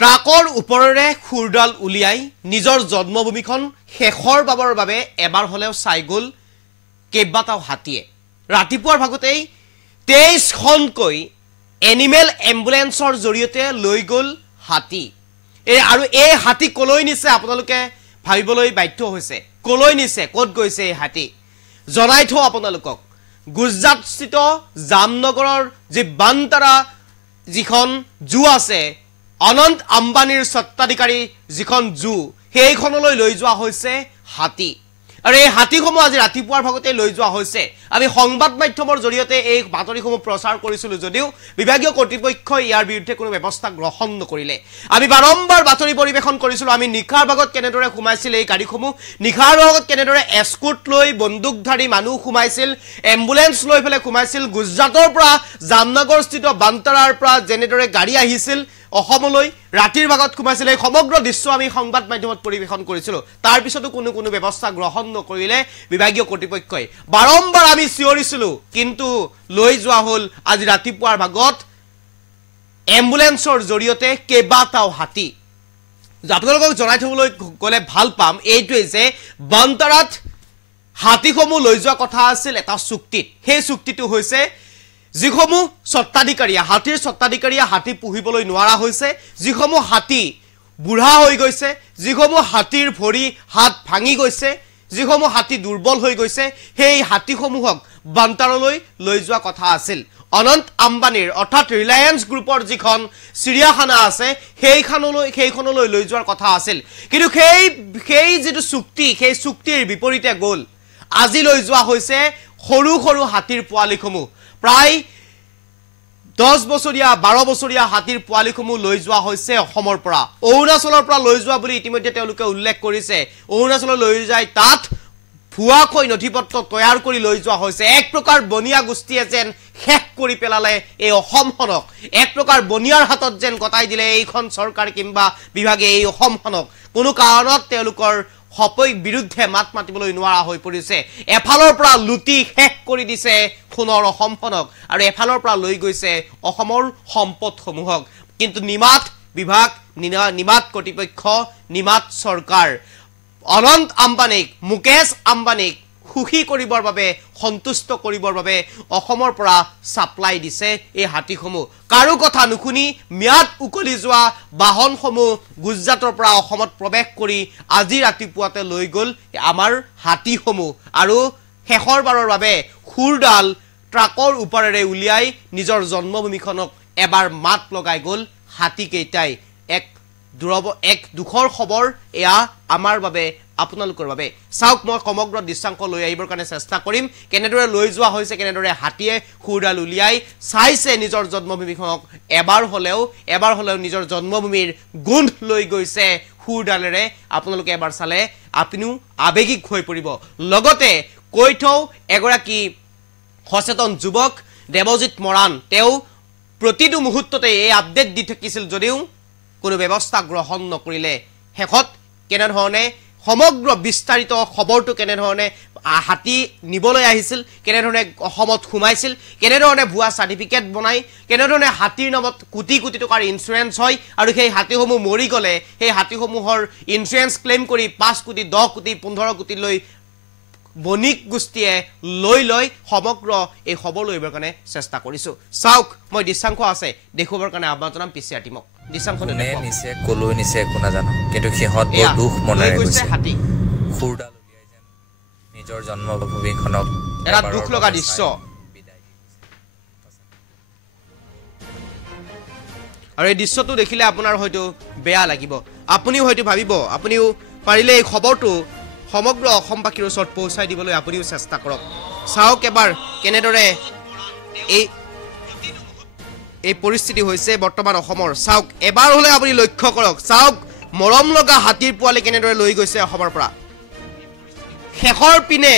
ট্ৰাকৰ ওপৰেৰে খুৰডাল উলিয়াই নিজৰ জন্মভূমিখন শেষৰ বাবৰ বাবে এবাৰ হলেও চাই গ'ল কেইবাটাও হাতীয়ে ৰাতিপুৱাৰ ভাগতেই 23খনকৈ এনিমেল এম্বুলেন্সৰ জৰিয়তে লৈ গ'ল হাতী আৰু এই হাতী কলৈ নিছে আপোনালোকে ভাবিবলৈ বাধ্য হৈছে কলৈ নিছে ক'ত গৈছে এই হাতী জনাই থওঁ আপোনালোকক গুজৰাটস্থিত জামনগৰৰ যি বান্তাৰা যিখন জু আছে অনন্ত আম্বানীৰ সত্তাধিকাৰী যিখন জু সেইখনলৈ লৈ যোৱা হৈছে হাতী আৰু এই হাতীসমূহ আজি ৰাতিপুৱাৰ ভাগতে লৈ যোৱা হৈছে আমি সংবাদ মাধ্যমৰ জৰিয়তে এই বাতৰিসমূহ প্ৰচাৰ কৰিছিলো যদিও বিভাগীয় কৰ্তৃপক্ষই ইয়াৰ বিৰুদ্ধে কোনো ব্যৱস্থা গ্ৰহণ নকৰিলে আমি বাৰম্বাৰ বাতৰি পৰিবেশন কৰিছিলো আমি নিখাৰ ভাগত কেনেদৰে সোমাইছিল এই গাড়ীসমূহ নিখাৰ ভাগত কেনেদৰে এস্কুট লৈ বন্দুকধাৰী মানুহ সোমাইছিল এম্বুলেন্স লৈ ফেলে সোমাইছিল গুজৰাটৰ পৰা জামনগৰস্থিত বান্তাৰাৰ পৰা যেনেদৰে গাড়ী আহিছিল অসমলৈ ৰাতিৰ ভাগত সোমাইছিল এই সমগ্ৰ দৃশ্য আমি সংবাদ মাধ্যমত পৰিবেশন কৰিছিলো তাৰ পিছতো কোনো ব্যৱস্থা গ্ৰহণ নকৰিলে বিভাগীয় কৰ্তৃপক্ষই বাৰম্বাৰ আমি চিঞৰিছিলো কিন্তু লৈ যোৱা হল আজি ৰাতিপুৱাৰ ভাগত এম্বুলেন্সৰ জৰিয়তে কেইবাটাও হাতী আপোনালোকক জনাই থবলৈ গলে ভাল পাম এইটোৱে যে বান্তাৰাত হাতীসমূহ লৈ যোৱা কথা আছিল এটা চুক্তিত সেই চুক্তিটো হৈছে যিসমূহ সত্তাধিকাৰী হাতীৰ সত্তাধিকাৰী হাতী পুহিবলৈ নোৱাৰা হৈছে যিসমূহ হাতী বুঢ়া হৈ গৈছে যিসমূহ হাতীৰ ভৰি হাত ভাঙি গৈছে যিসমূহ হাতী দুৰ্বল হৈ গৈছে সেই হাতীসমূহক বান্তাৰলৈ লৈ যোৱা কথা আছিল অনন্ত আম্বানীৰ অৰ্থাৎ ৰিলায়েন্স গ্ৰুপৰ যিখন চিৰিয়াখানা আছে সেইখনলৈ লৈ যোৱাৰ কথা আছিল কিন্তু সেই যিটো চুক্তি সেই চুক্তিৰ বিপৰীতে গ'ল আজি লৈ যোৱা হৈছে সৰু সৰু হাতীৰ পোৱালিসমূহ প্ৰায় 10 বছৰীয়া 12 বছৰীয়া হাতীৰ পোৱালিসমূহ লৈ যোৱা হৈছে অসমৰ পৰা অৰুণাচলৰ পৰা লৈ যোৱা বুলি ইতিমধ্যে তেওঁলোকে উল্লেখ কৰিছে অৰুণাচললৈ লৈ যায় তাত ভুৱাকৈ নথিপত্ৰ তৈয়াৰ কৰি লৈ যোৱা হৈছে এক প্ৰকাৰ বনিয়া গোষ্ঠীয়ে যেন শেষ কৰি পেলালে এই অসমখনক এক প্ৰকাৰ বনিয়াৰ হাতত যেন গতাই দিলে এইখন চৰকাৰ কিংবা বিভাগে এই অসমখনক কোনো কাৰণত তেওঁলোকৰ হপৈ বিৰুদ্ধে মাত মাতিবলৈ নোৱাৰা হৈ পৰিছে এফালৰ পৰা লুটি শেষ কৰি দিছে খুনৰ অসমখনক আৰু এফালৰ পৰা লৈ গৈছে অসমৰ সম্পদসমূহক কিন্তু নিমাত বিভাগ নিমাত কৰ্তৃপক্ষ নিমাত চৰকাৰ অনন্ত আম্বানীক মুকেশ আম্বানীক সুখী কৰিবৰ বাবে সন্তুষ্ট কৰিবৰ বাবে অসমৰ পৰা সাপ্লাই দিছে এই হাতীসমূহ কাৰো কথা নুশুনি মিয়াদ উকলি যোৱা বাহনসমূহ গুজৰাটৰ পৰা অসমত প্ৰৱেশ কৰি আজি ৰাতিপুৱাতে লৈ গ'ল আমাৰ হাতীসমূহ আৰু শেষৰ বাৰৰ বাবে খুৰডাল ট্ৰাকৰ ওপৰেৰে উলিয়াই নিজৰ জন্মভূমিখনক এবাৰ মাত লগাই গ'ল হাতী কেইটাই এক দুখৰ খবৰ এয়া আমাৰ বাবে আপোনালোকৰ বাবে চাওক মই সমগ্ৰ দৃশ্যাংশ লৈ আহিবৰ কাৰণে চেষ্টা কৰিম কেনেদৰে লৈ যোৱা হৈছে কেনেদৰে হাতীয়ে খুৰডাল উলিয়াই চাইছে নিজৰ জন্মভূমিখনক এবাৰ হলেও নিজৰ জন্মভূমিৰ গোন্ধ লৈ গৈছে খুৰডালেৰে আপোনালোকে এবাৰ চালে আপুনিও আবেগিক হৈ পৰিব লগতে কৈ থওঁ এগৰাকী সচেতন যুৱক দেৱজিৎ মৰাণ তেওঁ প্ৰতিটো মুহূৰ্ততে এই আপডেট দি থাকিছিল যদিও কোনো ব্যৱস্থা গ্ৰহণ নকৰিলে শেষত কেনেধৰণে সমগ্ৰ বিস্তাৰিত খবৰটো কেনেধৰণে হাতী নিবলৈ আহিছিল কেনেধৰণে অসমত সোমাইছিল কেনেধৰণে ভুৱা সাৰ্টিফিকেট বনাই কেনেধৰণে হাতীৰ নামত কোটি কোটি টকাৰ ইনস্যুৰেন্স হয় আৰু সেই হাতীসমূহ মৰি গলে সেই হাতীসমূহৰ ইনস্যুৰেন্স ক্লেম কৰি 5 কোটি 10 কোটি 15 কোটি লৈ বনিক গোষ্ঠীয়ে লৈ সমগ্ৰ এই খবৰ লৈবৰ কাৰণে চেষ্টা কৰিছো চাওক মই দৃশ্যাংশ আছে দেখুৱাৰ কাৰণে আহ্বান জনাম পিছিয়া টিমক দৃশ্যাংশনে নিছে কলৈ নিছে কোনা জানো কিন্তু সিহঁত বৰ দুখ মনেৰে গৈছে খুৰডাল উলিয়াই যেন নিজৰ জন্মভূমিখনক এটা দুখ লগা দৃশ্য আৰু এই দৃশ্যটো দেখিলে আপোনাৰ হয়তো বেয়া লাগিব আপুনিও হয়তো ভাবিব আপুনিও পাৰিলে এই খবৰটো সমগ্ৰ অসমবাসীৰ ওচৰত পৌঁছাই দিবলৈ আপুনিও চেষ্টা কৰক চাওক এবাৰ কেনেদৰে এই পৰিস্থিতি হৈছে বৰ্তমান অসমৰ চাওক এবাৰ হলে আপুনি লক্ষ্য কৰক চাওক মৰম লগা হাতীৰ পোৱালি কেনেদৰে লৈ গৈছে অসমৰ পৰা শেষৰ পিনে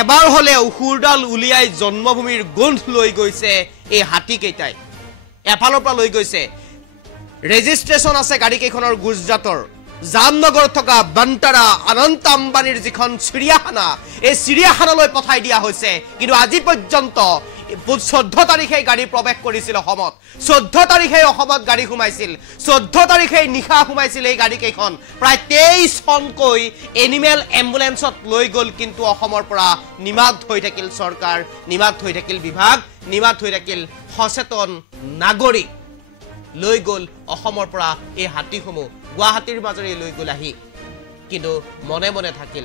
এবাৰ হলে খুৰডাল উলিয়াই জন্মভূমিৰ গোন্ধ লৈ গৈছে এই হাতী কেইটাই এফালৰ পৰা লৈ গৈছে ৰেজিষ্ট্ৰেচন আছে গাড়ী কেইখনৰ গুজৰাটৰ জামনগৰ থকা বান্তাৰা অনন্ত আম্বানীৰ যিখন চিৰিয়াখানা এই চিৰিয়াখানালৈ পঠাই দিয়া হৈছে কিন্তু আজি পৰ্যন্ত 14 তাৰিখে গাড়ী প্ৰৱেশ কৰিছিল অসমত 14 তাৰিখে অসমত গাড়ী সোমাইছিল 14 তাৰিখে নিশা সোমাইছিল এই গাড়ী কেইখন প্ৰায় 23 খনকৈ এনিমেল এম্বুলেন্সত লৈ গ'ল কিন্তু অসমৰ পৰা নিমাত হৈ থাকিল চৰকাৰ নিমাত হৈ থাকিল বিভাগ নিমাত হৈ থাকিল সচেতন নাগৰিক লৈ গ'ল অসমৰ পৰা এই হাতীসমূহ গুৱাহাটীৰ মাজৰে লৈ গ'ল আহি কিন্তু মনে মনে থাকিল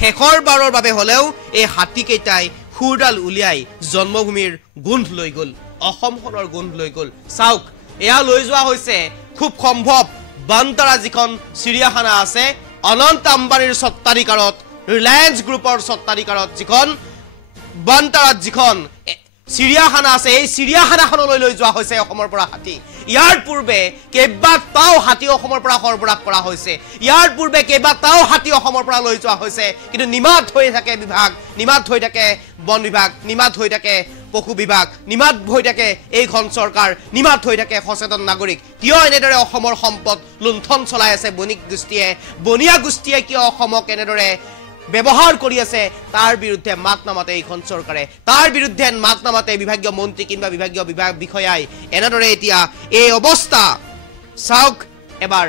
শেষৰ বাৰৰ বাবে হলেও এই হাতী কেইটাই খুৰডাল উলিয়াই জন্মভূমিৰ গোন্ধ লৈ গ'ল অসমখনৰ গোন্ধ লৈ গ'ল চাওক এয়া লৈ যোৱা হৈছে খুব সম্ভৱ বান্তাৰা যিখন চিৰিয়াখানা আছে অনন্ত আম্বানীৰ সত্তাধিকাৰত ৰিলায়েন্স গ্ৰুপৰ সত্তাধিকাৰত যিখন বান্তাৰাত যিখন চিৰিয়াখানা আছে এই চিৰিয়াখানাখনলৈ লৈ যোৱা হৈছে অসমৰ পৰা হাতী ইয়াৰ পূৰ্বে কেইবাটাও হাতী অসমৰ পৰা সৰবৰাহ কৰা হৈছে ইয়াৰ পূৰ্বে কেইবাটাও হাতী অসমৰ পৰা লৈ যোৱা হৈছে কিন্তু নিমাত হৈ থাকে বিভাগ নিমাত হৈ থাকে বন বিভাগ নিমাত হৈ থাকে পশু বিভাগ নিমাত হৈ থাকে এইখন চৰকাৰ নিমাত হৈ থাকে সচেতন নাগৰিক কিয় এনেদৰে অসমৰ সম্পদ লুণ্ঠন চলাই আছে বনিয়া গোষ্ঠীয়ে কিয় অসমক এনেদৰে ব্যৱহাৰ কৰি আছে তাৰ বিৰুদ্ধে মাত নামাতে এইখন চৰকাৰে তাৰ বিৰুদ্ধে মাত নামাতে বিভাগীয় মন্ত্ৰী কিংবা বিভাগীয় বিষয়াই এনেদৰে এতিয়া এই অৱস্থা চাওক এবাৰ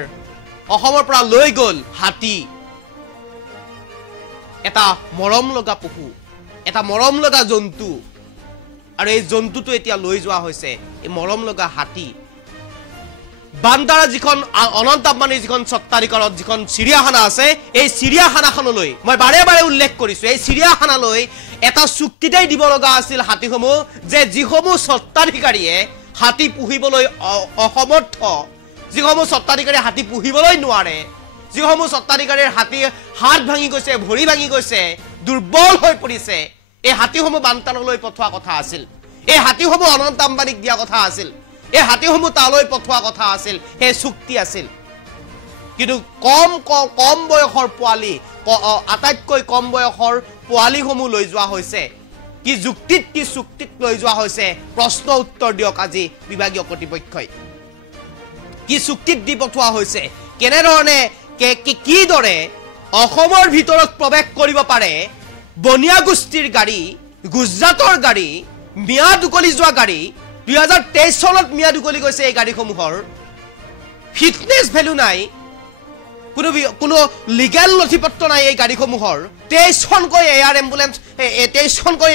অসমৰ পৰা লৈ গ'ল হাতী এটা মৰম লগা পশু এটা মৰম লগা জন্তু আৰু এই জন্তুটো এতিয়া লৈ যোৱা হৈছে এই মৰম লগা হাতী বান্দাৰা যিখন অনন্ত আম্বানীৰ যিখন সত্তাধিকাৰত যিখন চিৰিয়াখানা আছে এই চিৰিয়াখানাখনলৈ মই বাৰে বাৰে উল্লেখ কৰিছো এই চিৰিয়াখানালৈ এটা চুক্তিতেই দিব লগা আছিল হাতীসমূহ যে যিসমূহ সত্তাধিকাৰীয়ে হাতী পুহিবলৈ অসমৰ্থ যিসমূহ সত্তাধিকাৰীয়ে হাতী পুহিবলৈ নোৱাৰে যিসমূহ সত্তাধিকাৰীৰ হাতী হাত ভাঙি গৈছে ভৰি ভাঙি গৈছে দুৰ্বল হৈ পৰিছে এই হাতীসমূহ বান্তাৰালৈ পঠোৱা কথা আছিল এই হাতীসমূহ অনন্ত আম্বানীক দিয়া কথা আছিল এই হাতীসমূহ তালৈ পঠোৱা কথা আছিল হে চুক্তি আছিল কিন্তু কম বয়সৰ পোৱালি আটাইতকৈ কম বয়সৰ পোৱালিসমূহ লৈ যোৱা হৈছে কি যুক্তিত কি চুক্তিত লৈ যোৱা হৈছে প্ৰশ্ন উত্তৰ দিয়ক আজি বিভাগীয় কৰ্তৃপক্ষই কি চুক্তিত দি পঠোৱা হৈছে কেনেধৰণে কি দৰে অসমৰ ভিতৰত প্ৰৱেশ কৰিব পাৰে বনিয়া গোষ্ঠীৰ গাড়ী গুজৰাটৰ গাড়ী মিয়াদ উকলি যোৱা গাড়ী 2023 চনত মিয়াদ উকলি গৈছে এই গাড়ীসমূহৰ ফিটনেছ ভ্যালু নাই কোনো লিগেল নথিপত্ৰ নাই এই গাড়ীসমূহৰ 23 খনকৈ এয়াৰ এম্বুলেন্স 23 খনকৈ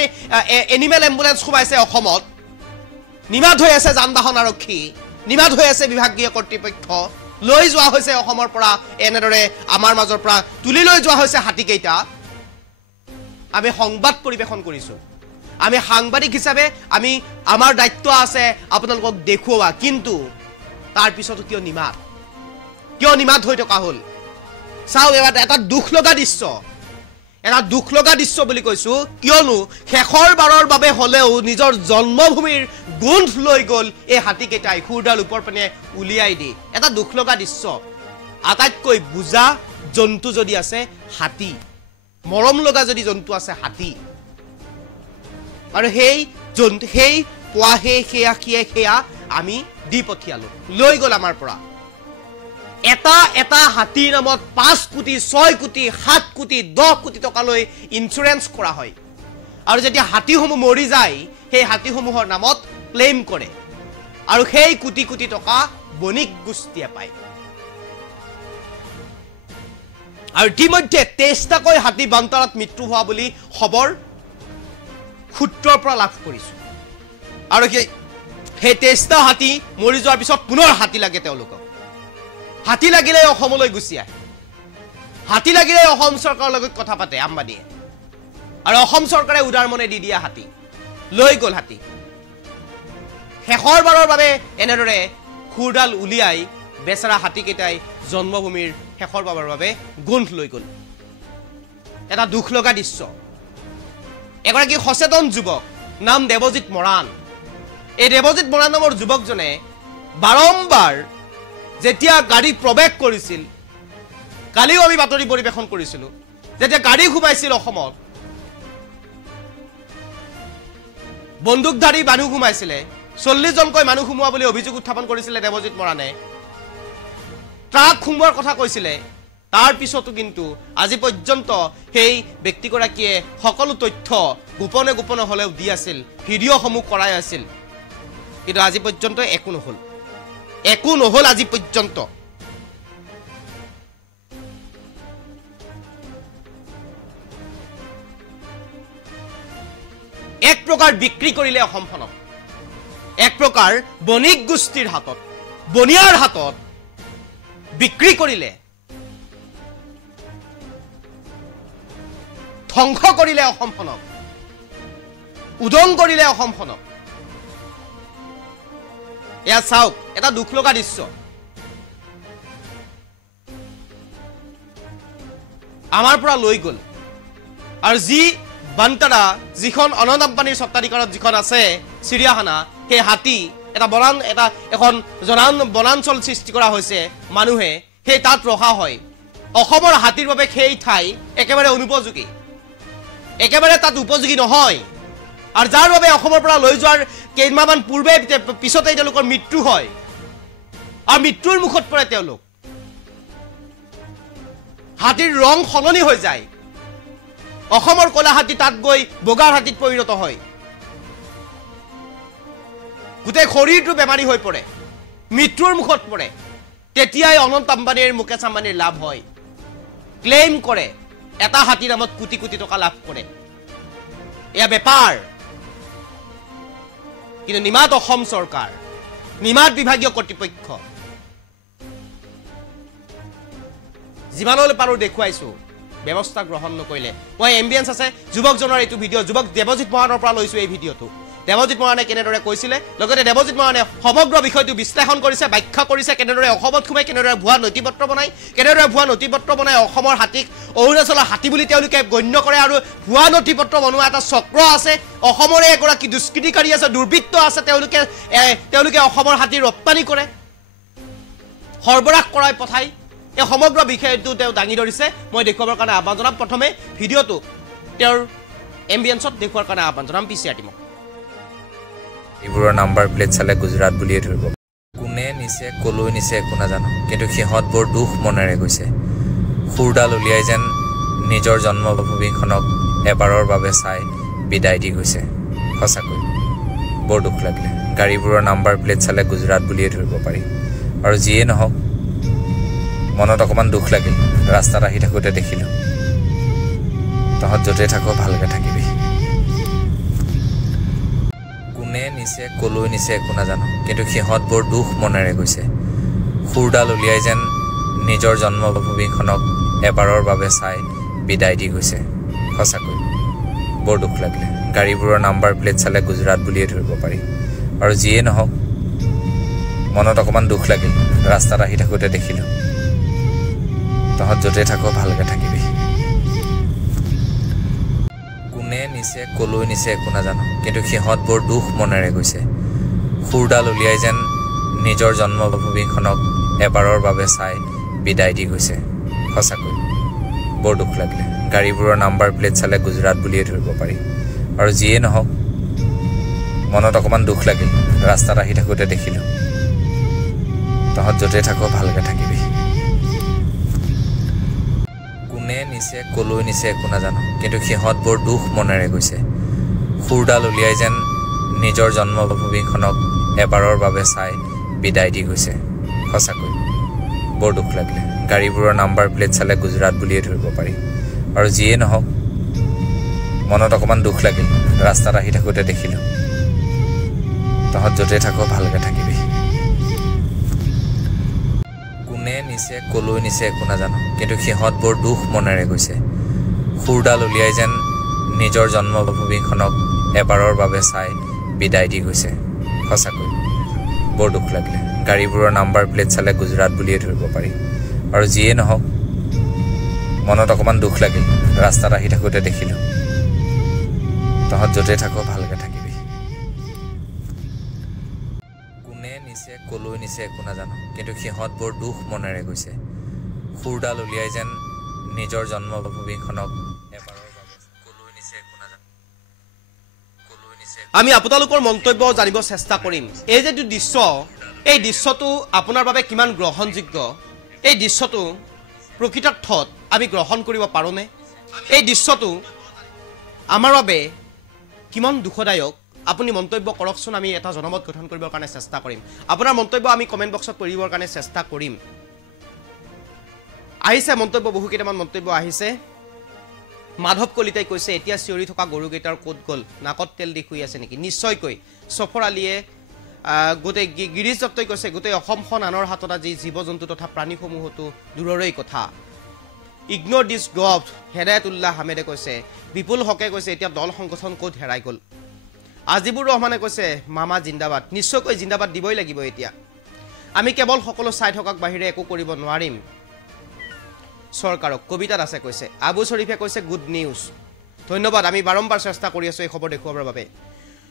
এনিমেল এম্বুলেন্স সোমাইছে অসমত নিমাত হৈ আছে যান-বাহন আৰক্ষী নিমাত হৈ আছে বিভাগীয় কৰ্তৃপক্ষ লৈ যোৱা হৈছে অসমৰ পৰা এনেদৰে আমাৰ মাজৰ পৰা তুলি লৈ যোৱা হৈছে হাতী কেইটা আমি সংবাদ পৰিবেশন কৰিছো আমি সাংবাদিক হিচাপে আমি আমাৰ দায়িত্ব আছে আপোনালোকক দেখুওৱা কিন্তু তাৰ পিছতো কিয় নিমাত হৈ থকা হল চাও এটা দুখ লগা দৃশ্য বুলি কৈছো কিয়নো শেষৰ বাৰৰ বাবে হলেও নিজৰ জন্মভূমিৰ গোন্ধ লৈ গ'ল এই হাতী কেইটাই খুৰডাল ওপৰ পিনে উলিয়াই দি এটা দুখ লগা দৃশ্য আটাইতকৈ বুজা জন্তু যদি আছে হাতী মৰম লগা যদি জন্তু আছে হাতী আৰু সেই পোৱাহে সেয়া আমি দি পঠিয়ালো লৈ গ'ল আমাৰ পৰা এটা হাতীৰ নামত 5 কোটি 6 কোটি 7 কোটি 10 কোটি টকালৈ ইন্সুৰেন্স কৰা হয় আৰু যেতিয়া হাতীসমূহ মৰি যায় সেই হাতীসমূহৰ নামত ক্লেইম কৰে আৰু সেই কোটি কোটি টকা বণিক গোষ্ঠীয়ে পায় আৰু ইতিমধ্যে 23টাকৈ হাতী বান্তাৰাত মৃত্যু হোৱা বুলি খবৰ সূত্ৰৰ পৰা লাভ কৰিছো আৰু সেই 23টা হাতী মৰি যোৱাৰ পিছত পুনৰ হাতী লাগে তেওঁলোকক হাতী লাগিলে অসমলৈ গুচি আহে হাতী লাগিলে অসম চৰকাৰৰ লগত কথা পাতে আম্বানীয়ে আৰু অসম চৰকাৰে উদাৰ মনে দি দিয়া হাতী লৈ গ'ল হাতী শেষৰ বাৰৰ বাবে এনেদৰে খুৰডাল উলিয়াই বেচাৰা হাতী কেইটাই জন্মভূমিৰ শেষৰ বাৰৰ বাবে গোন্ধ লৈ গ'ল এটা দুখ লগা দৃশ্য এগৰাকী সচেতন যুৱক নাম দেৱজিৎ মৰাণ এই দেৱজিৎ মৰাণ নামৰ যুৱকজনে বাৰম্বাৰ যেতিয়া গাড়ী প্ৰৱেশ কৰিছিল কালিও আমি বাতৰি পৰিবেশন কৰিছিলো যেতিয়া গাড়ী ঘুমাইছিল অসমত বন্দুকধাৰী মানুহ ঘুমাইছিলে 40 জনকৈ মানুহ ঘুমোৱা বুলি অভিযোগ উত্থাপন কৰিছিলে দেৱজিৎ মৰাণে ট্ৰাক ঘুমোৱাৰ কথা কৈছিলে তাৰ পিছতো কিন্তু আজি পৰ্যন্ত সেই ব্যক্তিগৰাকীয়ে সকলো তথ্য গোপনে গোপনে হলেও দি আছিল ভিডিঅ'সমূহ কৰাই আছিল কিন্তু আজি পৰ্যন্ত একো নহল আজি পৰ্যন্ত এক প্ৰকাৰ বিক্ৰী কৰিলে অসমখনক এক প্ৰকাৰ বণিক গোষ্ঠীৰ হাতত বনিয়াৰ হাতত বিক্ৰী কৰিলে ধ্বংস কৰিলে অসমখনক উদং কৰিলে অসমখনক এয়া চাওক এটা দুখ লগা দৃশ্য আমাৰ পৰা লৈ গল আৰু যি বান্তাৰা যিখন অনন্ত আম্বানীৰ স্বত্বাধিকাৰত যিখন আছে চিৰিয়াখানা সেই হাতী এখন বনাঞ্চল সৃষ্টি কৰা হৈছে মানুহে সেই তাত ৰখা হয় অসমৰ হাতীৰ বাবে সেই ঠাই একেবাৰে অনুপযোগী একেবাৰে তাত উপযোগী নহয় আৰু যাৰ বাবে অসমৰ পৰা লৈ যোৱাৰ কেইমাহমান পূৰ্বে পিছতে তেওঁলোকৰ মৃত্যু হয় আৰু মৃত্যুৰ মুখত পৰে তেওঁলোক হাতীৰ ৰং সলনি হৈ যায় অসমৰ কলা হাতী তাত গৈ বগাৰ হাতীত পৰিণত হয় গোটেই শৰীৰটো বেমাৰী হৈ পৰে মৃত্যুৰ মুখত পৰে তেতিয়াই অনন্ত আম্বানীৰ মুকেশ আম্বানীৰ লাভ হয় ক্লেইম কৰে এটা হাতীৰ নামত কোটি কোটি টকা লাভ কৰে এয়া বেপাৰ কিন্তু নিমাত অসম চৰকাৰ নিমাত বিভাগীয় কৰ্তৃপক্ষ যিমানলৈ পাৰো দেখুৱাইছো ব্যৱস্থা গ্ৰহণ নকৰিলে মই এম্বিয়েন্স আছে যুৱকজনৰ এইটো ভিডিঅ' যুৱক দেৱজিৎ মহানৰ পৰা লৈছো এই ভিডিঅ'টো দেৱজিৎ মহানে কেনেদৰে কৈছিলে লগতে দেৱজিৎ মহানে সমগ্ৰ বিষয়টো বিশ্লেষণ কৰিছে ব্যাখ্যা কৰিছে কেনেদৰে অসমত খুমাই কেনেদৰে ভুৱা নথিপত্ৰ বনাই অসমৰ হাতীক অৰুণাচলৰ হাতী বুলি তেওঁলোকে গণ্য কৰে আৰু ভুৱা নথিপত্ৰ বনোৱা এটা চক্ৰ আছে অসমৰে এগৰাকী দুষ্কৃতিকাৰী আছে দুৰ্বৃত্ত আছে তেওঁলোকে অসমৰ হাতী ৰপ্তানি কৰে সৰবৰাহ কৰাই পঠাই এই সমগ্ৰ বিষয়টো তেওঁ দাঙি ধৰিছে মই দেখুৱাবৰ কাৰণে আহ্বান জনাম প্ৰথমে ভিডিঅ'টো তেওঁৰ এম্বিয়েন্সত দেখুৱাৰ কাৰণে আহ্বান জনাম পিছিআৰ টিমক এইবোৰৰ নাম্বাৰ প্লেট চালে গুজৰাট বুলিয়ে ধৰিব কোনে নিছে কলৈ নিছে একো নাজানো কিন্তু সিহঁত বৰ দুখ মনেৰে গৈছে খুৰডাল উলিয়াই যেন নিজৰ জন্মভূমিখনক এবাৰৰ বাবে চাই বিদায় দি গৈছে সঁচাকৈ বৰ দুখ লাগিলে গাড়ীবোৰৰ নাম্বাৰ প্লেট চালে গুজৰাট বুলিয়ে ধৰিব পাৰি আৰু যিয়ে নহওক মনত অকমান দুখ লাগিল ৰাস্তাত আহি থাকোঁতে দেখিলোঁ তহঁত য'তে থাক ভালকৈ থাকিবি কোনে নিছে কলৈ নিছে একো নাজানো কিন্তু সিহঁত বৰ দুখ মনেৰে গৈছে খুৰডাল উলিয়াই যেন নিজৰ জন্মভূমিখনক এবাৰৰ বাবে চাই বিদায় দি গৈছে সঁচাকৈ বৰ দুখ লাগিলে গাড়ীবোৰৰ নাম্বাৰ প্লেট চালে গুজৰাট বুলিয়ে ধৰিব পাৰি আৰু যিয়ে নহওক মনত অকমান দুখ লাগিল ৰাস্তাত আহি থাকোঁতে দেখিলোঁ তহঁত য'তে থাক ভালকৈ থাকিবি কোনে নিছে কলৈ নিছে একো নাজানো কিন্তু সিহঁত বৰ দুখ মনেৰে গৈছে খুৰডাল উলিয়াই যেন নিজৰ জন্মভূমিখনক এবাৰৰ বাবে চাই বিদায় দি গৈছে সঁচাকৈ বৰ দুখ লাগিলে গাড়ীবোৰৰ নাম্বাৰ প্লেট চালে গুজৰাট বুলিয়ে ধৰিব পাৰি আৰু যিয়ে নহওক মনত অকমান দুখ লাগিল ৰাস্তাত আহি থাকোঁতে দেখিলোঁ তহঁত য'তে থাক ভালকৈ থাকিবি কোনে নিছে কলৈ নিছে একো নাজানো কিন্তু সিহঁত বৰ দুখ মনেৰে গৈছে খুৰডাল উলিয়াই যেন নিজৰ জন্মভূমিখনক এবাৰৰ বাবে চাই বিদায় দি গৈছে সঁচাকৈ বৰ দুখ লাগিলে গাড়ীবোৰৰ নাম্বাৰ প্লেট চালে গুজৰাট বুলিয়ে ধৰিব পাৰি আৰু যিয়ে নহওক মনত অকমান দুখ লাগিল ৰাস্তাত আহি থাকোঁতে দেখিলোঁ তহঁত য'তে থাক ভালকৈ থাকিবি কোনে নিছে কলৈ নিছে একো নাজানো কিন্তু সিহঁত বৰ দুখ মনেৰে গৈছে খুৰডাল উলিয়াই যেন নিজৰ জন্মভূমিখনক এবাৰৰ বাবে চাই বিদায় দি গৈছে সঁচাকৈ বৰ দুখ লাগিলে গাড়ীবোৰৰ নাম্বাৰ প্লেট চালে গুজৰাট বুলিয়ে ধৰিব পাৰি আৰু যিয়ে নহওক মনত অকমান দুখ লাগিল ৰাস্তাত আহি থাকোঁতে দেখিলোঁ তহঁত য'তে থাক ভালকৈ থাকিবি কোনে নিছে কলৈ নিছে একো নাজানো কিন্তু সিহঁত বৰ দুখ মনেৰে গৈছে খুৰডাল উলিয়াই যেন নিজৰ জন্মভূমিখনক এবাৰৰ বাবে কলৈ নিছে একো নাজানো আমি আপোনালোকৰ মন্তব্য জানিব চেষ্টা কৰিম এই যে দৃশ্য এই দৃশ্যটো আপোনাৰ বাবে কিমান গ্ৰহণযোগ্য এই দৃশ্যটো প্ৰকৃতাৰ্থত আমি গ্ৰহণ কৰিব পাৰোঁনে এই দৃশ্যটো আমাৰ বাবে কিমান দুখদায়ক আপুনি মন্তব্য কৰকচোন আমি এটা জনমত গঠন কৰিবৰ কাৰণে চেষ্টা কৰিম আপোনাৰ মন্তব্য আমি কমেন্ট বক্সত কৰিবৰ কাৰণে চেষ্টা কৰিম আহিছে মন্তব্য বহু কেইটামান মন্তব্য আহিছে মাধৱ কলিতাই কৈছে এতিয়া চিঞৰি থকা গৰুকেইটাৰ কোট গল নাকত তেল দি শুই আছে নেকি নিশ্চয়কৈ সফৰ আলীয়ে গোটেই গিৰিজ দত্তই কৈছে গোটেই অসমখন আনৰ হাতত আজি জীৱ জন্তু তথা প্ৰাণীসমূহতো দূৰৰেই কথা ইগনোৰ দিছ গভ হেদায়তুল্লাহ হামেদে কৈছে বিপুল হকে কৈছে এতিয়া দল সংগঠন ক'ত হেৰাই গ'ল আজিবুৰ ৰহমানে কৈছে মামা জিন্দাবাদ নিশ্চয়কৈ জিন্দাবাদ দিবই লাগিব এতিয়া আমি কেৱল সকলো চাই থকাক বাহিৰে একো কৰিব নোৱাৰিম চৰকাৰক কবিতাত আছে কৈছে আবু শৰীফে কৈছে গুড নিউজ ধন্যবাদ আমি বাৰম্বাৰ চেষ্টা কৰি আছো এই খবৰ দেখুৱাবৰ বাবে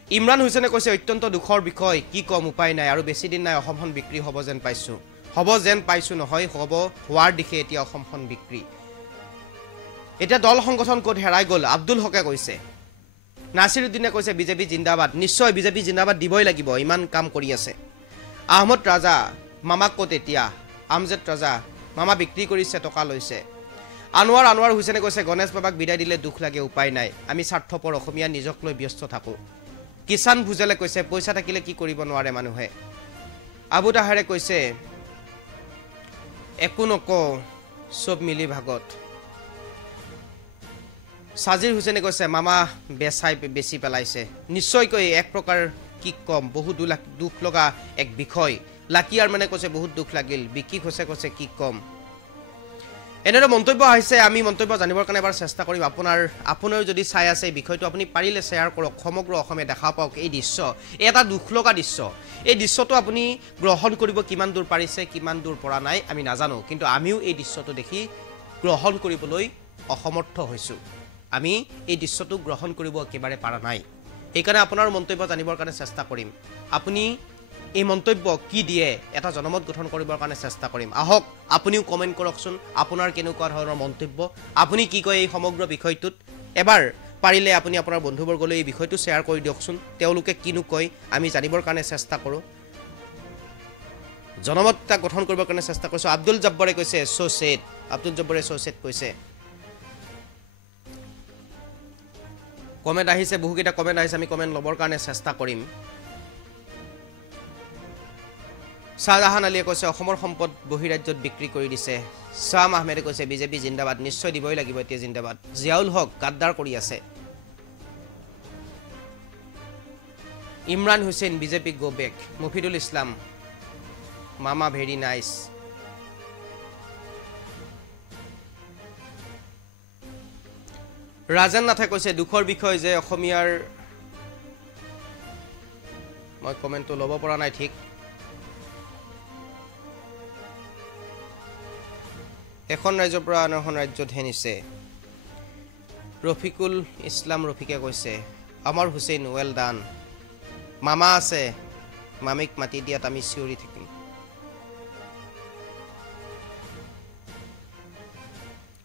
ইমৰান হুছেইনে কৈছে অত্যন্ত দুখৰ বিষয় কি কম উপায় নাই আৰু বেছি দিন নাই অসমখন বিক্ৰী হ'ব যেন পাইছো নহয় হ'ব হোৱাৰ দিশে এতিয়া অসমখন বিক্ৰী এটা দল সংগঠন ক'ত হেৰাই গ'ল আব্দুল হকে কৈছে নাছিৰুদ্দিনে কৈছে বিজেপি জিন্দাবাদ নিশ্চয় বিজেপি জিন্দাবাদ দিবই লাগিব ইমান কাম কৰি আছে আহমদ ৰাজা মামাক ক'ত এতিয়া আমজেদ ৰাজা মামা বিক্ৰী কৰিছে টকা লৈছে আনোৱাৰ হুছেইনে কৈছে গণেশ বাবাক বিদায় দিলে দুখ লাগে উপায় নাই আমি স্বাৰ্থপৰ অসমীয়া নিজক লৈ ব্যস্ত থাকো কিষাণ ভুজেলে কৈছে পইচা থাকিলে কি কৰিব নোৱাৰে মানুহে আবু তাহাৰে কৈছে একো নকওঁ চব মিলি ভাগত সাজিৰ হুছেইনে কৈছে মামা বেছি পেলাইছে নিশ্চয়কৈ এক প্ৰকাৰ কি কম বহু দুখ লগা এক বিষয় লাকিয়াৰ মানে কৈছে বহুত দুখ লাগিল বিকি কৈছে কি কম এনেদৰে মন্তব্য আহিছে আমি মন্তব্য জানিবৰ কাৰণে এবাৰ চেষ্টা কৰিম আপোনাৰ যদি চাই আছে এই বিষয়টো আপুনি পাৰিলে শ্বেয়াৰ কৰক সমগ্ৰ অসমে দেখা পাওক এই দৃশ্য এটা দুখ লগা দৃশ্য এই দৃশ্যটো আপুনি গ্ৰহণ কৰিব কিমান দূৰ পাৰিছে কিমান দূৰ পৰা নাই আমি নাজানো কিন্তু আমিও এই দৃশ্যটো দেখি গ্ৰহণ কৰিবলৈ অসমৰ্থ হৈছো আমি এই দৃশ্যটো গ্ৰহণ কৰিব একেবাৰে পাৰা নাই এইকাৰণে আপোনাৰ মন্তব্য জানিবৰ কাৰণে চেষ্টা কৰিম আপুনি এই মন্তব্য কি দিয়ে এটা জনমত গঠন কৰিবৰ কাৰণে চেষ্টা কৰিম আহক আপুনিও কমেন্ট কৰকচোন আপোনাৰ কেনেকুৱা ধৰণৰ মন্তব্য আপুনি কি কয় এই সমগ্ৰ বিষয়টোত এবাৰ পাৰিলে আপুনি আপোনাৰ বন্ধুবৰ্গলৈ এই বিষয়টো শ্বেয়াৰ কৰি দিয়কচোন তেওঁলোকে কিনো কয় আমি জানিবৰ কাৰণে চেষ্টা কৰোঁ জনমত গঠন কৰিবৰ কাৰণে চেষ্টা কৰিছো আব্দুল জব্বাৰে কৈছে সো সেট কৈছে কমেন্ট আহিছে বহুকেইটা কমেন্ট আহিছে আমি কমেন্ট ল'বৰ কাৰণে চেষ্টা কৰিম শাহজাহান আলীয়ে কৈছে অসমৰ সম্পদ বহিৰাজ্যত বিক্ৰী কৰি দিছে শাম আহমেদে কৈছে বিজেপি জিন্দাবাদ নিশ্চয় দিবই লাগিব এতিয়া জিন্দাবাদ জিয়াউল হক গাদ্দাৰ কৰি আছে Imran Hussain BJP go back Mufidul Islam মামা ভেৰি নাইস ৰাজেন নাথে কৈছে দুখৰ বিষয় যে অসমীয়াৰ মই কমেন্টটো ল'ব পৰা নাই ঠিক এখন ৰাজ্যৰ পৰা আন এখন ৰাজ্যত হেনিছে ৰফিকুল ইছলাম ৰফিকে কৈছে আমাৰ হুছেইন ৱেল ডান মামা আছে মামিক মাতি দিয়াত আমি চিঞৰি থাকিম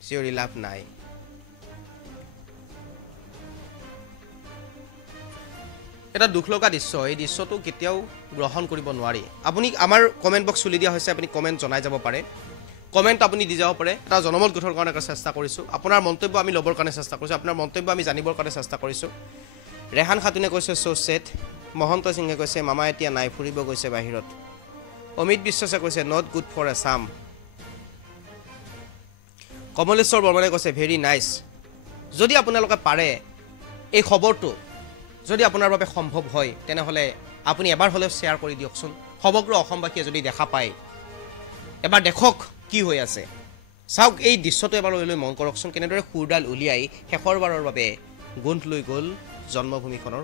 চিঞৰি লাভ নাই এটা দুখ লগা দৃশ্য এই দৃশ্যটো কেতিয়াও গ্ৰহণ কৰিব নোৱাৰি আপুনি আমাৰ কমেন্ট বক্স খুলি দিয়া হৈছে আপুনি কমেন্ট জনাই যাব পাৰে কমেন্ট আপুনি দি যাব পাৰে এটা জনমত গঠনৰ কাৰণে চেষ্টা কৰিছো আপোনাৰ মন্তব্য আমি ল'বৰ কাৰণে চেষ্টা কৰিছো আপোনাৰ মন্তব্য আমি জানিবৰ কাৰণে চেষ্টা কৰিছো ৰেহান খাতুনে কৈছে সো সেট মহন্ত সিংহে কৈছে মামা এতিয়া নাই ফুৰিব গৈছে বাহিৰত অমিত বিশ্বাসে কৈছে not good for Assam Kamaleswar বৰ্মনে কৈছে ভেৰি নাইস যদি আপোনালোকে পাৰে এই খবৰটো যদি আপোনাৰ বাবে সম্ভৱ হয় তেনেহলে আপুনি এবাৰ হলেও শ্বেয়াৰ কৰি দিয়কচোন সমগ্ৰ অসমবাসীয়ে যদি দেখা পায় এবাৰ দেখক কি হৈ আছে চাওক এই দৃশ্যটো এবাৰ লৈ মন কৰকচোন কেনেদৰে খুৰডাল উলিয়াই শেষৰবাৰৰ বাবে গোন্ধ লৈ গ'ল জন্মভূমিখনৰ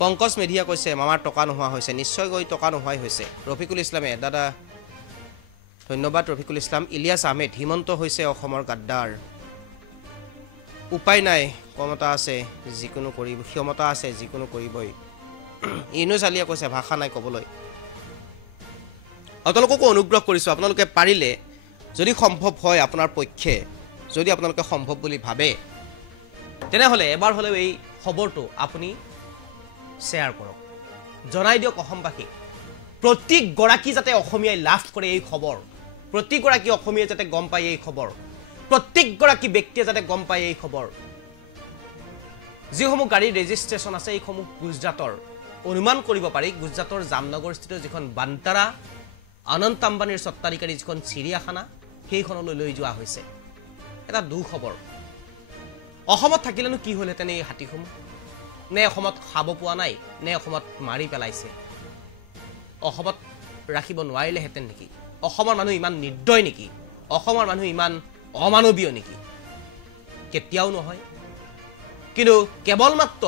পংকজ মেধিয়া কৈছে মামাৰ টকা নোহোৱা হৈছে নিশ্চয় গৈ টকা নোহোৱাই হৈছে ৰফিকুল ইছলামে দাদা ধন্যবাদ ৰফিকুল ইছলাম ইলিয়াছ আহমেদ হিমন্ত হৈছে অসমৰ গাদ্দাৰ উপায় নাই ক্ষমতা আছে যিকোনো কৰিবই ইনুছ আলিয়া কৈছে ভাষা নাই ক'বলৈ আপোনালোককো অনুগ্ৰহ কৰিছো আপোনালোকে পাৰিলে যদি সম্ভৱ হয় আপোনাৰ পক্ষে যদি আপোনালোকে সম্ভৱ বুলি ভাবে তেনেহলে এবাৰ হলেও এই খবৰটো আপুনি শ্বেয়াৰ কৰক জনাই দিয়ক অসমবাসীক প্ৰত্যেক গৰাকী যাতে অসমীয়াই লাভ কৰে এই খবৰ প্ৰতিগৰাকী অসমীয়াই যাতে গম পায় এই খবৰ প্ৰত্যেকগৰাকী ব্যক্তিয়ে যাতে গম পায় এই খবৰ যিসমূহ গাড়ীৰ ৰেজিষ্ট্ৰেশ্যন আছে এইসমূহ গুজৰাটৰ অনুমান কৰিব পাৰি গুজৰাটৰ জামনগৰস্থিত যিখন বান্তাৰা অনন্ত আম্বানীৰ স্বত্বাধিকাৰী যিখন চিৰিয়াখানা সেইখনলৈ লৈ যোৱা হৈছে এটা দুখবৰ অসমত থাকিলেনো কি হ'লহেঁতেন এই হাতীসমূহ নে অসমত খাব পোৱা নাই নে অসমত মাৰি পেলাইছে অসমত ৰাখিব নোৱাৰিলেহেঁতেন নেকি অসমৰ মানুহ ইমান নিৰ্দয় নেকি অসমৰ মানুহ ইমান অমানৱীয় নেকি কেতিয়াও নহয় কিন্তু কেৱল মাত্ৰ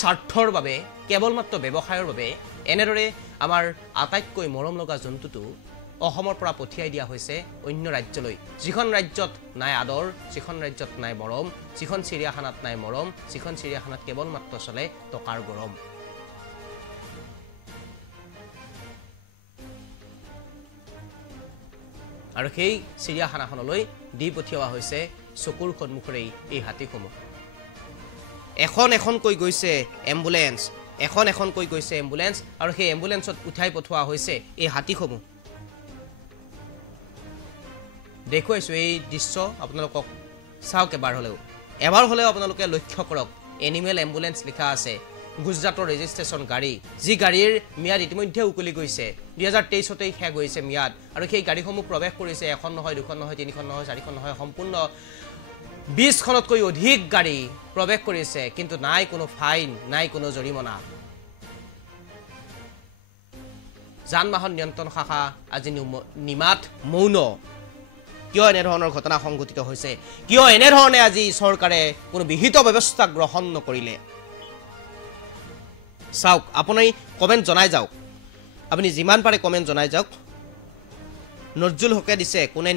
স্বাৰ্থৰ বাবে কেৱল মাত্ৰ ব্যৱসায়ৰ বাবে এনেদৰে আমাৰ আটাইতকৈ মৰম লগা জন্তুটো অসমৰ পৰা পঠিয়াই দিয়া হৈছে অন্য ৰাজ্যলৈ যিখন ৰাজ্যত নাই আদৰ যিখন ৰাজ্যত নাই মৰম যিখন চিৰিয়াখানাত নাই মৰম যিখন চিৰিয়াখানাত কেৱল মাত্ৰ চলে টকাৰ গৰম আৰু সেই চিৰিয়াখানাখনলৈ দি পঠিওৱা হৈছে চকুৰ সন্মুখৰেই এই হাতীসমূহ এখন গৈছে এম্বুলেন্স এখন গৈছে এম্বুলেন্স আৰু সেই এম্বুলেন্সত উঠাই পঠোৱা হৈছে এই হাতীসমূহ দেখুৱাইছো এই দৃশ্য আপোনালোকক চাওক এবাৰ হলেও আপোনালোকে লক্ষ্য কৰক এনিমেল এম্বুলেন্স লিখা আছে গুজৰাটৰ ৰেজিষ্ট্ৰেশ্যন গাড়ী যি গাড়ীৰ মিয়াদ ইতিমধ্যে উকলি গৈছে 2023তেই শেষ হৈছে মিয়াদ আৰু সেই গাড়ীসমূহ প্ৰৱেশ কৰিছে এখন নহয় দুখন নহয় তিনিখন নহয় চাৰিখন নহয় সম্পূৰ্ণ 20খনতকৈ অধিক গাড়ী প্ৰৱেশ কৰিছে কিন্তু নাই কোনো ফাইন নাই কোনো জৰিমনা যান-বাহন নিয়ন্ত্ৰণ শাখা আজি নিমাত মৌন কিয় এনে ধৰণৰ ঘটনা সংঘটিত হৈছে কিয় এনে ধৰণে আজি চৰকাৰে কোনো বিহিত ব্যৱস্থা গ্ৰহণ নকৰিলে চাওক আপুনি কমেন্ট জনাই যাওক আপুনি যিমান পাৰে কমেন্ট জনাই যাওক নজৰুল হকে দিছে কোনে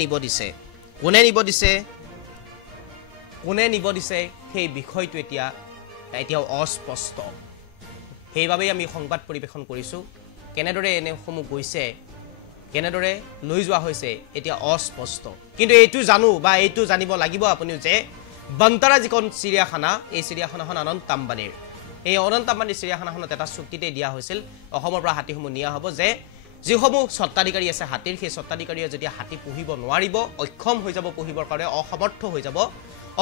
নিব দিছে সেই বিষয়টো এতিয়াও অস্পষ্ট সেইবাবেই আমি সংবাদ পৰিবেশন কৰিছো কেনেদৰে এনেসমূহ গৈছে কেনেদৰে লৈ যোৱা হৈছে এতিয়া অস্পষ্ট কিন্তু এইটো জানো বা এইটো জানিব লাগিব আপুনি যে বান্তাৰা যিখন চিৰিয়াখানা এই চিৰিয়াখানাখন অনন্ত আম্বানীৰ এই অনন্ত আম্বানী চিৰিয়াখানাখনত এটা চুক্তিতে দিয়া হৈছিল অসমৰ পৰা হাতীসমূহ নিয়া হ'ব যে যিসমূহ স্বত্বাধিকাৰী আছে হাতীৰ সেই স্বত্বাধিকাৰীয়ে যদি হাতী পুহিব নোৱাৰিব অক্ষম হৈ যাব পুহিবৰ কাৰণে অসমৰ্থ হৈ যাব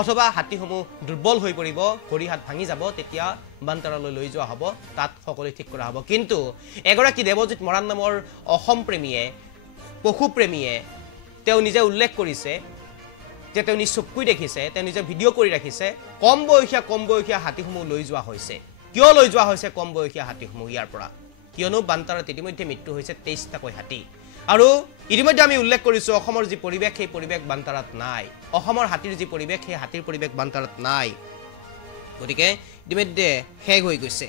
অথবা হাতীসমূহ দুৰ্বল হৈ পৰিব ভৰি হাত ভাঙি যাব তেতিয়া বান্তাৰালৈ লৈ যোৱা হ'ব তাত সকলো ঠিক কৰা হ'ব কিন্তু এগৰাকী দেৱজিৎ মৰাণ নামৰ অসম প্ৰেমীয়ে পশু প্ৰেমীয়ে তেওঁ নিজে উল্লেখ কৰিছে যে তেওঁ নিশ্চয়কৈ দেখিছে তেওঁ নিজে ভিডিঅ' কৰি ৰাখিছে কম বয়সীয়া হাতীসমূহ লৈ যোৱা হৈছে কিয় লৈ যোৱা হৈছে কম বয়সীয়া হাতীসমূহ ইয়াৰ পৰা কিয়নো বান্তাৰাত ইতিমধ্যে মৃত্যু হৈছে 23টাকৈ হাতী আৰু ইতিমধ্যে আমি উল্লেখ কৰিছো অসমৰ যি পৰিৱেশ সেই পৰিৱেশ বান্তাৰাত নাই অসমৰ হাতীৰ যি পৰিৱেশ সেই হাতীৰ পৰিৱেশ বান্তাৰাত নাই গতিকে ইতিমধ্যে শেষ হৈ গৈছে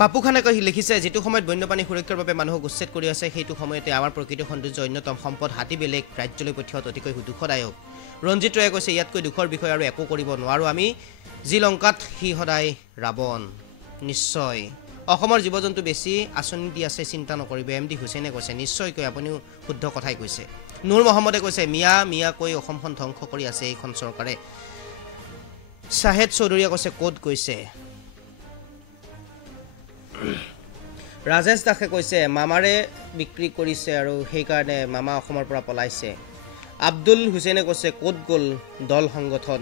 পাপু খানে লিখিছে যেটো সময়ত বন্যপ্ৰাণী সুৰক্ষাৰ বাবে মানুহক উচ্ছেদ কৰি আছে সেইটো সময়তে আমাৰ প্ৰকৃতিৰ সৌন্দৰ্য অন্যতম সম্পদ হাতী বেলেগ ৰাজ্যলৈ পঠিওৱাত অতিকৈ দুখদায়ক ৰঞ্জিত ৰয়ে কৈছে ইয়াতকৈ দুখৰ বিষয় আৰু একো কৰিব নোৱাৰো আমি যি লংকাত সি সদায় ৰাৱণ নিশ্চয় অসমৰ জীৱ-জন্তু বেছি আচনি দি আছে চিন্তা নকৰিব এমডি হুছেইনে কৈছে নিশ্চয়কৈ আপুনিও শুদ্ধ কথাই কৈছে নুৰ মহম্মদে কৈছে মিয়া কৈ অসমখন ধ্বংস কৰি আছে এইখন চৰকাৰে শাহেদ চৌধুৰীয়ে কৈছে ক'ত গৈছে ৰাজেশ দাসে কৈছে মামাৰে বিক্ৰী কৰিছে আৰু সেই কাৰণে মামা অসমৰ পৰা পলাইছে আব্দুল হুছেইনে কৈছে ক'ত গ'ল দল সংগঠন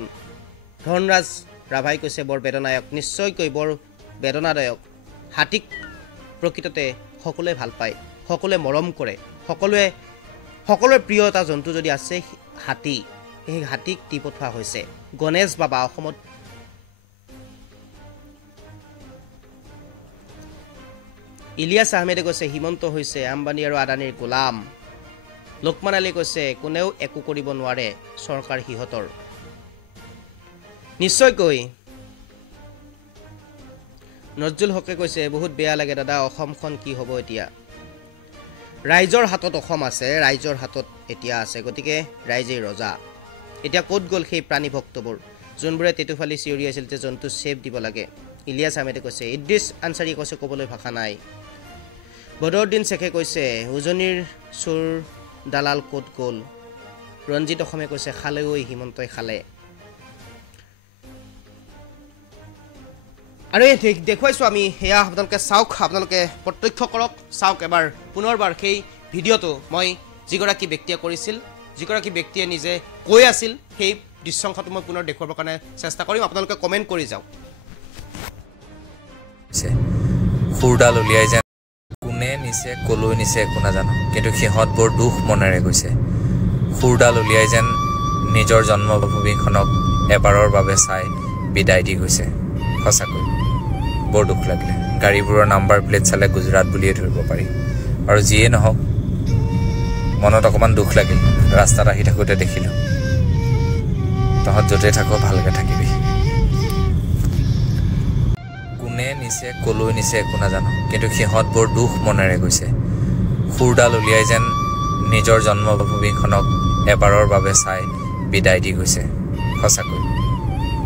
ধনৰাজ ৰাভাই কৈছে বৰ বেদনায়ক নিশ্চয়কৈ বৰ বেদনাদায়ক হাতীক প্ৰকৃততে সকলোৱে ভাল পায় সকলোৱে মৰম কৰে সকলোৱে প্ৰিয় এটা জন্তু যদি আছে হাতী এই হাতীক দি পঠোৱা হৈছে গণেশ বাবা অসমত ইলিয়াছ আহমেদে কৈছে হিমন্ত হৈছে আম্বানী আৰু আদানীৰ গোলাম লোকমান আলী কৈছে কোনেও একো কৰিব নোৱাৰে চৰকাৰ হিহতৰ নিশ্চয়কৈ নজৰুল হকে কৈছে বহুত বেয়া লাগে দাদা অসমখন কি হ'ব এতিয়া ৰাইজৰ হাতত অসম আছে ৰাইজৰ হাতত এতিয়া আছে গতিকে ৰাইজেই ৰজা এতিয়া ক'ত গ'ল সেই প্ৰাণী ভক্তবোৰ যোনবোৰে তেতুফালি চিঞৰি আছিল যে জন্তু সেভ দিব লাগে ইলিয়াছ আহমেদে কৈছে ইদ্ৰিছ আনসাৰী কৈছে ক'বলৈ ভাষা নাই বদৰুদ্দিন শেখে কৈছে উজনিৰ চুৰ দালাল ক'ত গ'ল ৰঞ্জিত অসমে কৈছে খালে ঐ হিমন্তই খালে আৰু দেখুৱাইছো আমি হেয়া আপোনালোকে চাওক আপোনালোকে প্ৰত্যক্ষ কৰক চাওক এবাৰ পুনৰবাৰ সেই ভিডিঅ'টো মই যিগৰাকী ব্যক্তিয়ে কৰিছিল যিগৰাকী ব্যক্তিয়ে নিজে কৈ আছিল সেই দৃশ্যংশটো মই পুনৰ দেখুৱাবৰ কাৰণে চেষ্টা কৰিম আপোনালোকে কমেণ্ট কৰি যাওক খুৰডাল উলিয়াই যেন কোনে নিছে কলৈ নিছে একো নাজানো কিন্তু সিহঁত বৰ দুখ মনেৰে গৈছে খুৰডাল উলিয়াই যেন নিজৰ জন্মভূমিখনক এবাৰৰ বাবে চাই বিদায় দি গৈছে সঁচাকৈ বৰ দুখ লাগিলে গাড়ীবোৰৰ নাম্বাৰ প্লেট চালে গুজৰাট বুলিয়ে ধৰিব পাৰি আৰু যিয়ে নহওক মনত অকণমান দুখ লাগিল ৰাস্তাত আহি থাকোঁতে দেখিলোঁ তহঁত য'তে থাকো ভালকৈ থাকিবি কোনে নিছে কলৈ নিছে একো নাজানো কিন্তু সিহঁত বৰ দুখ মনেৰে গৈছে খুৰডাল উলিয়াই যেন নিজৰ জন্মভূমিখনক এবাৰৰ বাবে চাই বিদায় দি গৈছে সঁচাকৈ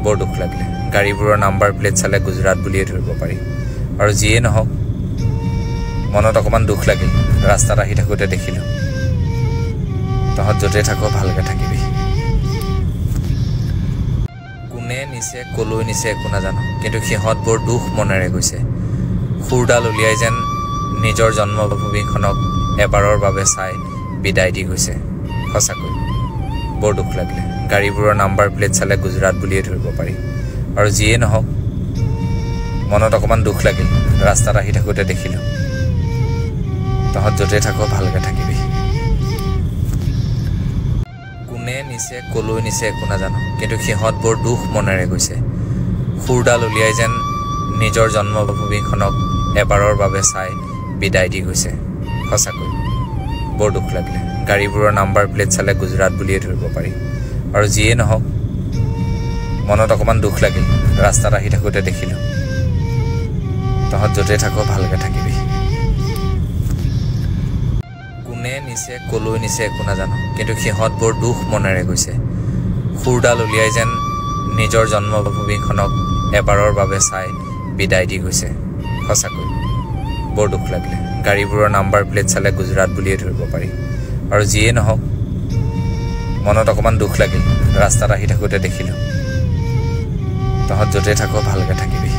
বৰ দুখ লাগিলে গাড়ীবোৰৰ নাম্বাৰ প্লেট চালে গুজৰাট বুলিয়ে ধৰিব পাৰি আৰু যিয়ে নহওক মনত অকণমান দুখ লাগিল ৰাস্তাত আহি থাকোঁতে দেখিলোঁ তহঁত য'তে থাকো ভালকৈ থাকিবি কোনে নিছে কলৈ নিছে একো নাজানো কিন্তু সিহঁত বৰ দুখ মনেৰে গৈছে খুৰডাল উলিয়াই যেন নিজৰ জন্মভূমিখনক এবাৰৰ বাবে চাই বিদায় দি গৈছে সঁচাকৈ বৰ দুখ লাগিলে গাড়ীবোৰৰ নাম্বাৰ প্লেট চালে গুজৰাট বুলিয়ে ধৰিব পাৰি আৰু যিয়ে নহওক মনত অকণমান দুখ লাগিল ৰাস্তাত আহি থাকোঁতে দেখিলোঁ তহঁত য'তে থাকো ভালকৈ থাকিবি কোনে নিছে কলৈ নিছে একো নাজানো কিন্তু সিহঁত বৰ দুখ মনেৰে গৈছে খুৰডাল উলিয়াই যেন নিজৰ জন্মভূমিখনক এবাৰৰ বাবে চাই বিদায় দি গৈছে সঁচাকৈ বৰ দুখ লাগিলে গাড়ীবোৰৰ নাম্বাৰ প্লেট চালে গুজৰাট বুলিয়ে ধৰিব পাৰি আৰু যিয়ে নহওক মনত অকণমান দুখ লাগিল ৰাস্তাত আহি থাকোঁতে দেখিলোঁ তহঁত য'তে থাকো ভালকৈ থাকিবি কোনে নিছে কলৈ নিছে একো নাজানো কিন্তু সিহঁত বৰ দুখ মনেৰে গৈছে খুৰডাল উলিয়াই যেন নিজৰ জন্মভূমিখনক এবাৰৰ বাবে চাই বিদায় দি গৈছে সঁচাকৈ বৰ দুখ লাগিলে গাড়ীবোৰৰ নাম্বাৰ প্লেট চালে গুজৰাট বুলিয়ে ধৰিব পাৰি আৰু যিয়ে নহওক মনত অকণমান দুখ লাগিল ৰাস্তাত আহি থাকোঁতে দেখিলোঁ তহঁত য'তে থাকো ভালকৈ থাকিবি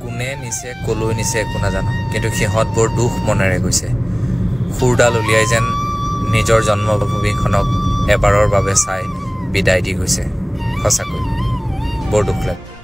কোনে নিছে কলৈ নিছে একো নাজানো কিন্তু সিহঁত বৰ দুখ মনেৰে গৈছে খুৰডাল উলিয়াই যেন নিজৰ জন্মভূমিখনক এবাৰৰ বাবে চাই বিদায় দি গৈছে সঁচাকৈ বৰ দুখ লাগে